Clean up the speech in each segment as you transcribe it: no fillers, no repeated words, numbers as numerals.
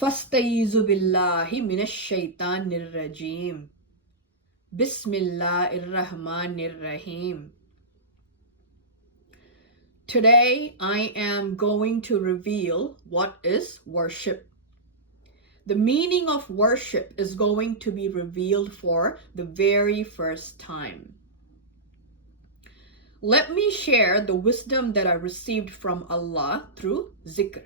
فَاسْتَعِيذُ بِاللَّهِ مِنَ الشَّيْطَانِ الرَّجِيمِ بِسْمِ اللَّهِ الرَّحْمَنِ الرَّحِيمِ. Today I am going to reveal what is worship. The meaning of worship is going to be revealed for the very first time. Let me share the wisdom that I received from Allah through zikr.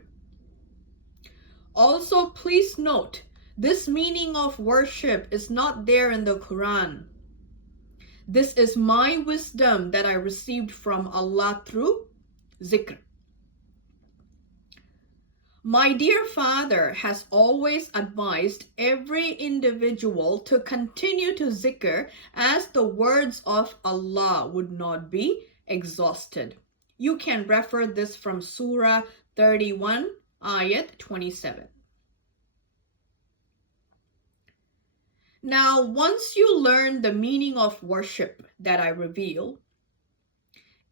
Also, please note, this meaning of worship is not there in the Quran. This is my wisdom that I received from Allah through zikr. My dear father has always advised every individual to continue to zikr as the words of Allah would not be exhausted. You can refer this from Surah 31, Ayat 27. Now, once you learn the meaning of worship that I reveal,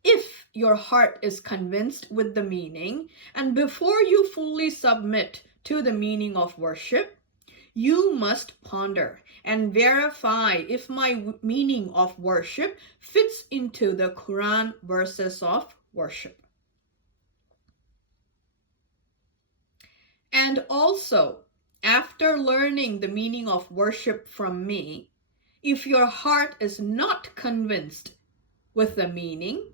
if your heart is convinced with the meaning, and before you fully submit to the meaning of worship, you must ponder and verify if my meaning of worship fits into the Quran verses of worship. And also, after learning the meaning of worship from me, if your heart is not convinced with the meaning,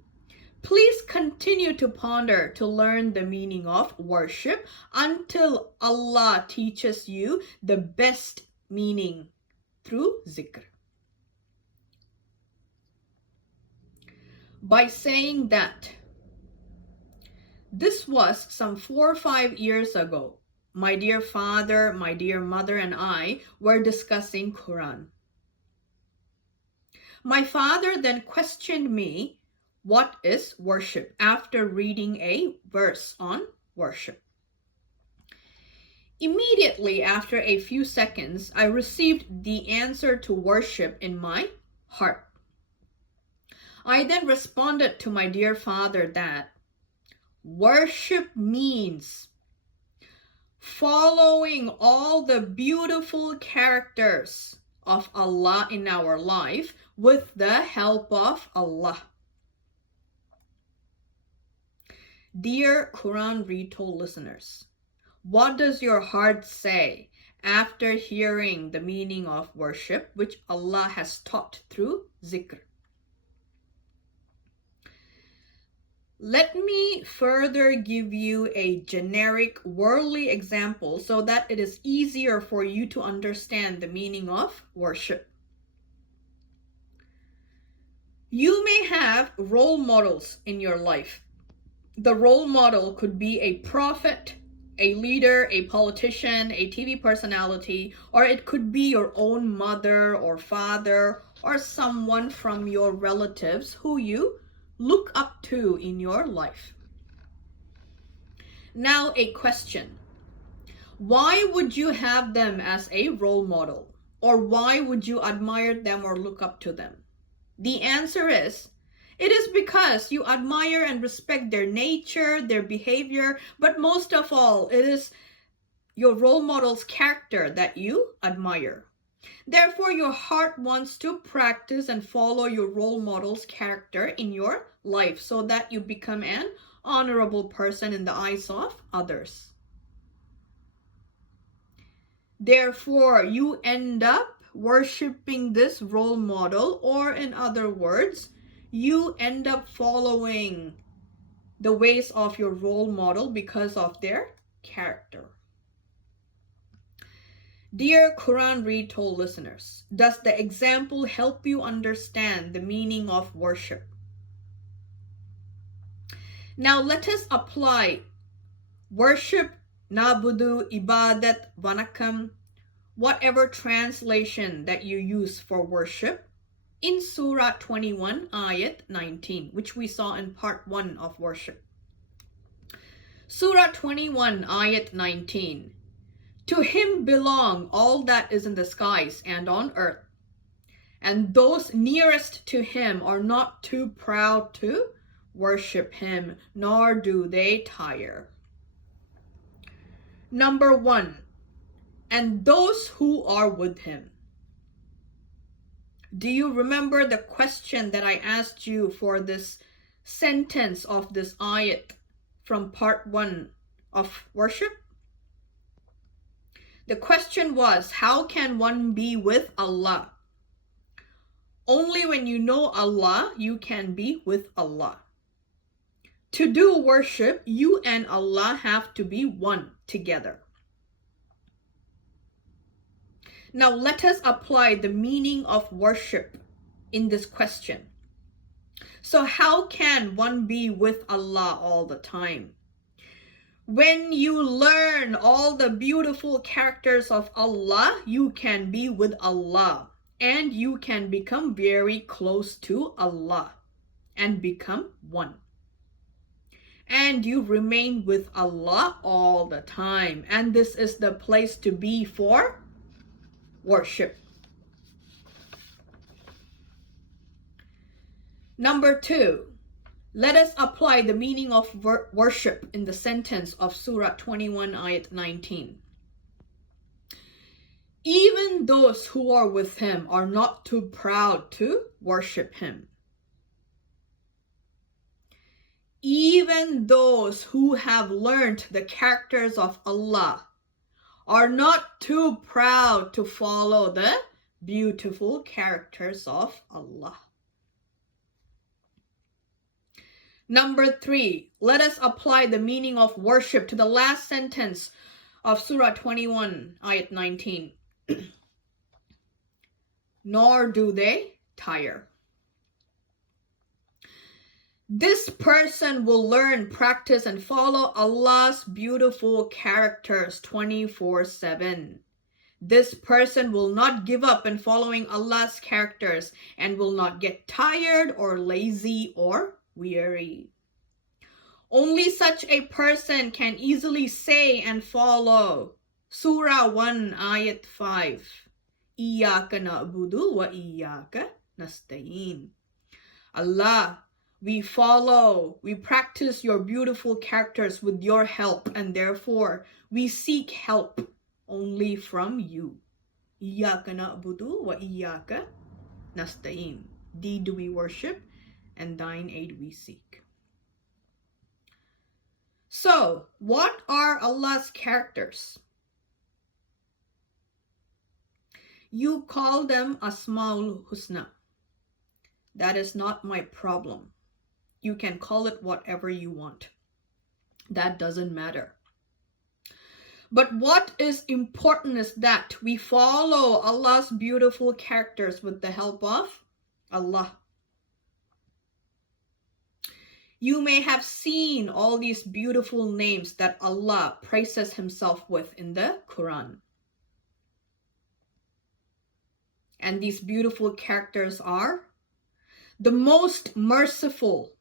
please continue to ponder to learn the meaning of worship until Allah teaches you the best meaning through zikr. By saying that, this was some 4 or 5 years ago. My dear father, my dear mother, and I were discussing Quran. My father then questioned me, what is worship, after reading a verse on worship. Immediately after a few seconds, I received the answer to worship in my heart. I then responded to my dear father that worship means following all the beautiful characters of Allah in our life with the help of Allah. Dear Quran Retold listeners, what does your heart say after hearing the meaning of worship which Allah has taught through zikr? Let me further give you a generic worldly example so that it is easier for you to understand the meaning of worship. You may have role models in your life. The role model could be a prophet, a leader, a politician, a TV personality, or it could be your own mother or father or someone from your relatives who you look up to in your life. Now a question. Why would you have them as a role model? Or why would you admire them or look up to them? The answer is, it is because you admire and respect their nature, their behavior, but most of all, it is your role model's character that you admire. Therefore, your heart wants to practice and follow your role model's character in your life so that you become an honorable person in the eyes of others. Therefore, you end up worshiping this role model, or in other words, you end up following the ways of your role model because of their character. Dear Quran Retold listeners, does the example help you understand the meaning of worship? Now let us apply worship, NABUDU, IBADATH, VANAKKAM, whatever translation that you use for worship, in Surah 21, Ayat 19, which we saw in part 1 of worship. Surah 21, Ayat 19. To him belong all that is in the skies and on earth, and those nearest to him are not too proud to worship him, nor do they tire. Number 1. and those who are with him. Do you remember the question that I asked you for this sentence of this ayat from part 1 of worship? The question was, how can one be with Allah? Only when you know Allah, you can be with Allah. To do worship, you and Allah have to be one together. Now let us apply the meaning of worship in this question. So how can one be with Allah all the time? When you learn all the beautiful characters of Allah, you can be with Allah and you can become very close to Allah and become one. And you remain with Allah all the time. And this is the place to be for worship. Number 2, let us apply the meaning of worship in the sentence of Surah 21, Ayat 19. Even those who are with him are not too proud to worship him. Even those who have learned the characters of Allah are not too proud to follow the beautiful characters of Allah. Number 3, let us apply the meaning of worship to the last sentence of Surah 21, Ayat 19. Nor do they tire. This person will learn, practice, and follow Allah's beautiful characters 24/7. This person will not give up in following Allah's characters and will not get tired or lazy or weary. Only such a person can easily say and follow Surah 1, Ayat 5. Iyyaka na'budu wa iyyaka nasta'in. Allah, we follow, we practice your beautiful characters with your help, and therefore we seek help only from you. Iyyaka na'budu wa iyyaka nasta'in. Thee do we worship, and thine aid we seek. So, what are Allah's characters? You call them Asmaul Husna. That is not my problem. You can call it whatever you want. That doesn't matter. But what is important is that we follow Allah's beautiful characters with the help of Allah. You may have seen all these beautiful names that Allah praises himself with in the Quran. And these beautiful characters are the most merciful,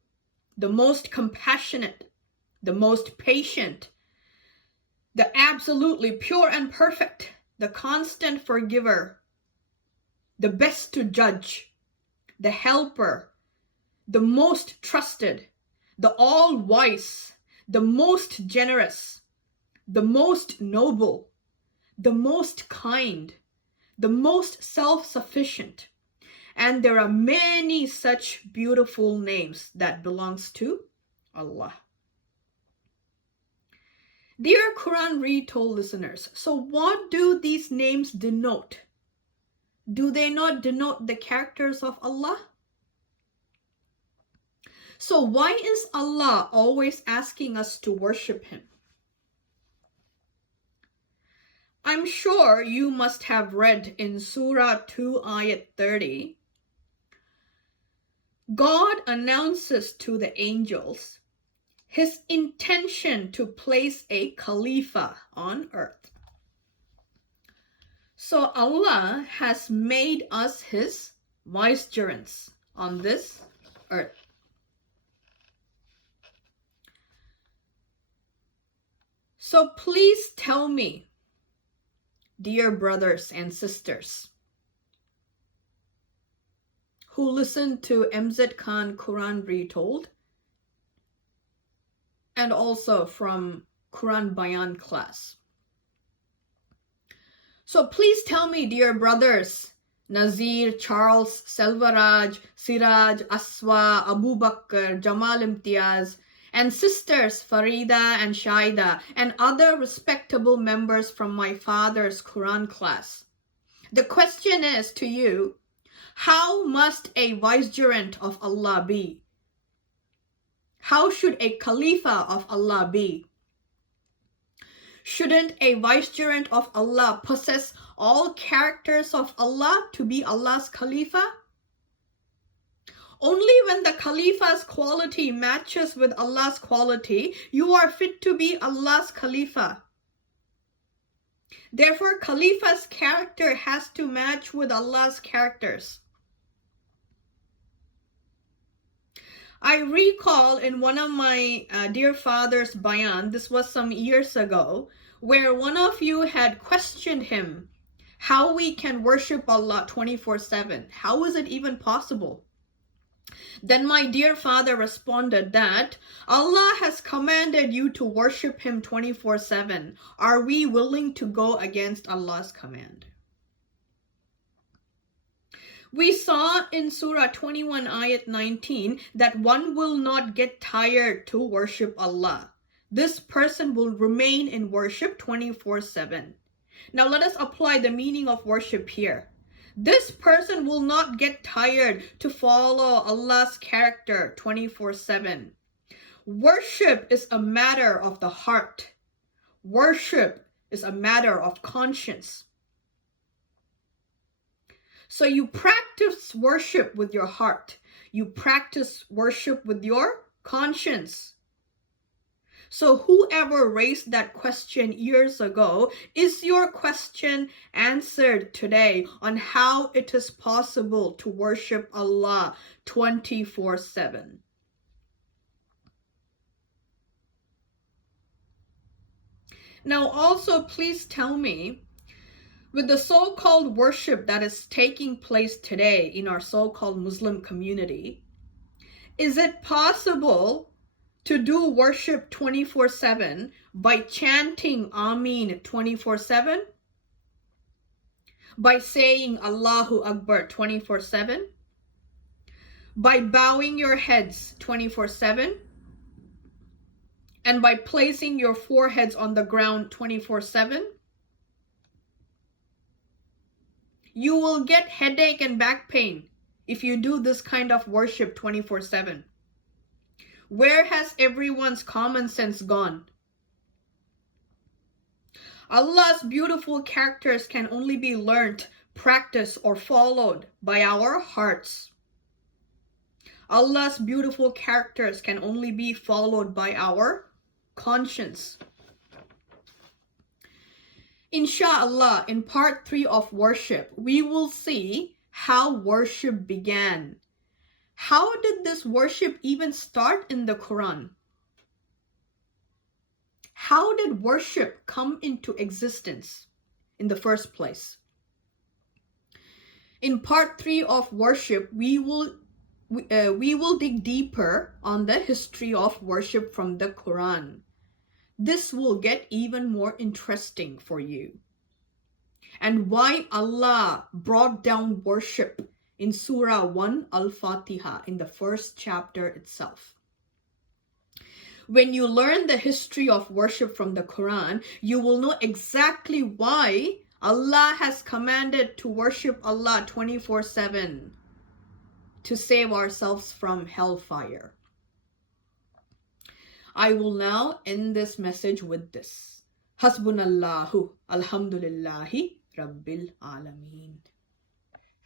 the most compassionate, the most patient, the absolutely pure and perfect, the constant forgiver, the best to judge, the helper, the most trusted, the all-wise, the most generous, the most noble, the most kind, the most self-sufficient. And there are many such beautiful names that belongs to Allah. Dear Quran Retold listeners, so what do these names denote? Do they not denote the characters of Allah? So why is Allah always asking us to worship him? I'm sure you must have read in Surah 2, Ayat 30, God announces to the angels his intention to place a Khalifa on earth. So Allah has made us his vicegerents on this earth. So please tell me, dear brothers and sisters who listen to MZ Khan Quran Retold and also from Quran Bayan class, So please tell me, dear brothers, Nazir, Charles, Selvaraj, Siraj, Aswa, Abu Bakr, Jamal Imtiaz, and sisters Farida and Shaida, and other respectable members from my father's Quran class. The question is to you, how must a vicegerent of Allah be? How should a Khalifa of Allah be? Shouldn't a vicegerent of Allah possess all characters of Allah to be Allah's Khalifa? Only when the Khalifa's quality matches with Allah's quality, you are fit to be Allah's Khalifa. Therefore, Khalifa's character has to match with Allah's characters. I recall in one of my dear father's bayan, this was some years ago, where one of you had questioned him how we can worship Allah 24/7. How is it even possible? Then my dear father responded that Allah has commanded you to worship Him 24/7. Are we willing to go against Allah's command? We saw in Surah 21, Ayat 19, that one will not get tired to worship Allah. This person will remain in worship 24/7. Now let us apply the meaning of worship here. This person will not get tired to follow Allah's character 24/7. Worship is a matter of the heart. Worship is a matter of conscience. So you practice worship with your heart. You practice worship with your conscience. So whoever raised that question years ago, is your question answered today on how it is possible to worship Allah 24/7? Now also please tell me, with the so-called worship that is taking place today in our so-called Muslim community, is it possible to do worship 24/7 by chanting Ameen 24/7? By saying Allahu Akbar 24/7? By bowing your heads 24/7? And by placing your foreheads on the ground 24/7? You will get headache and back pain if you do this kind of worship 24/7. Where has everyone's common sense gone? Allah's beautiful characters can only be learnt, practiced, or followed by our hearts. Allah's beautiful characters can only be followed by our conscience. Inshallah, in part 3 of worship, we will see how worship began. How did this worship even start in the Quran? How did worship come into existence in the first place? In part 3 of worship, we will dig deeper on the history of worship from the Quran. This will get even more interesting for you. And why Allah brought down worship in Surah 1 Al-Fatiha in the first chapter itself. When you learn the history of worship from the Quran, you will know exactly why Allah has commanded to worship Allah 24/7 to save ourselves from hellfire. I will now end this message with this. Hasbunallahu, alhamdulillahi, rabbil alameen.